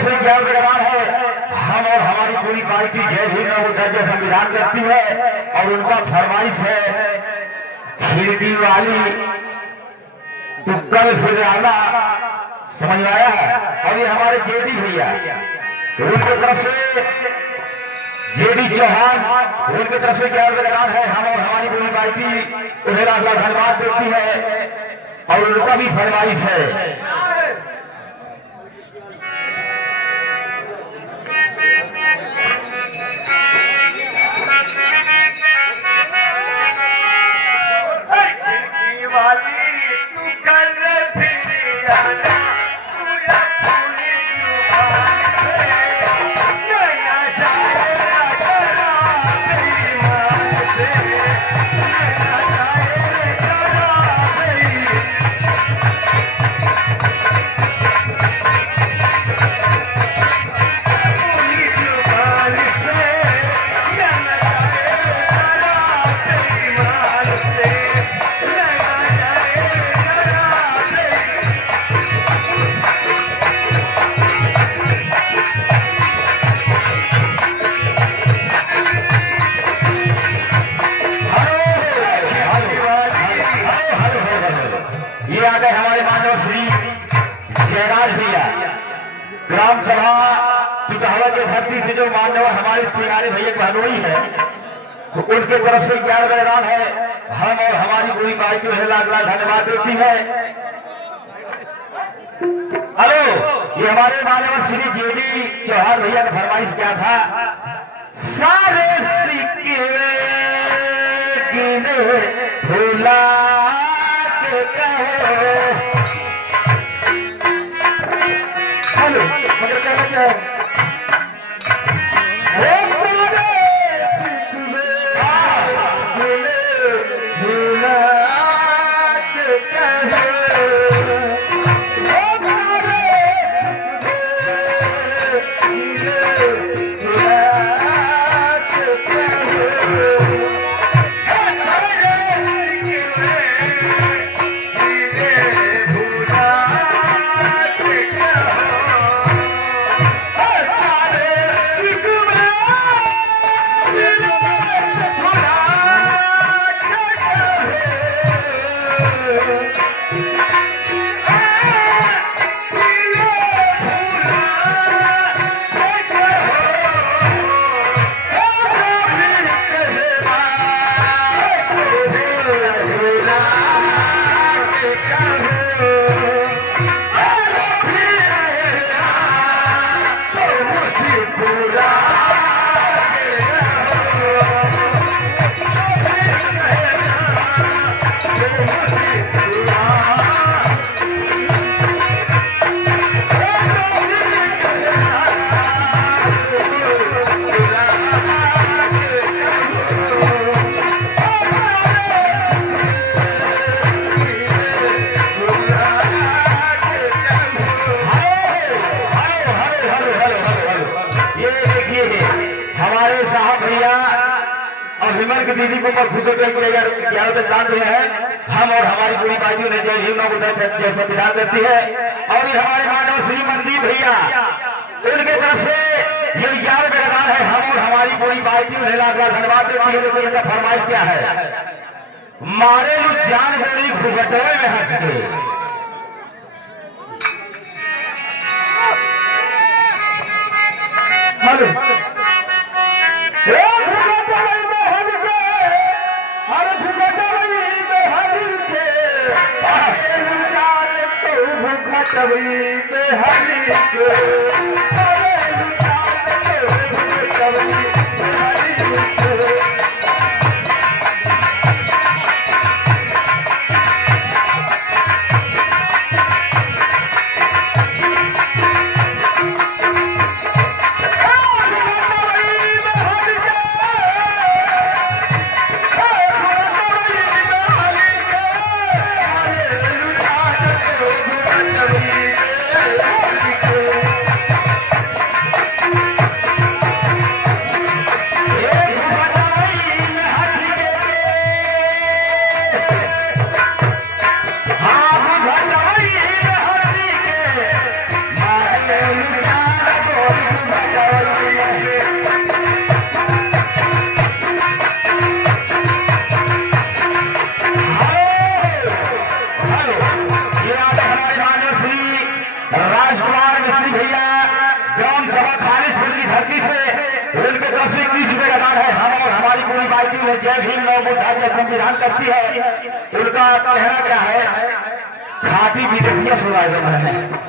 तरफ से क्या विराम है, हम और हमारी पूरी पार्टी जय भीम जय संविधान करती है और उनका फरमाइश है खिड़की वाली तुक्कल फिर आना, समझ में आया है। और ये हमारे जेडी भैया उनकी तरफ से जेडी चौहान उनकी तरफ से क्या विराम है, हम और हमारी पूरी पार्टी उन्हें लाख लाख धन्यवाद देती है और उनका भी फरमाइश है। ये आ गए हमारे मानव श्री जयराज भैया, ग्राम सभा पिटहवा के धरती से जो मानव हमारे सिंगारे भैया बहनोई है, तो उनके तरफ से क्या ऐलान है, हम और हमारी पूरी पार्टी उन्हें लाख लाख धन्यवाद देती है। हेलो, ये हमारे मानव श्री जेडी चौहान भैया का फरमाइश क्या था, सारे सिक्के भूला हेलो मगर कहना क्या है, विमल की दीदी को खुश होकर 11 तक दान दिया है, हम और हमारी पूरी पार्टी ने जय भीम जय संविधान करती है। और ये हमारे मानव श्री मनदीप भैया उनके तरफ से ये 11 का दान है, हम और हमारी पूरी पार्टी उन्हें लाख लाख धन्यवाद देती है। लेकिन इनका फरमाइश क्या है, मारे जान गोली घुघटे में हंस के, हेलो कभी हरी Thank you. बुझा जब संविधान करती है, उनका कहना क्या है, खाटी विदेशिया सुनाए है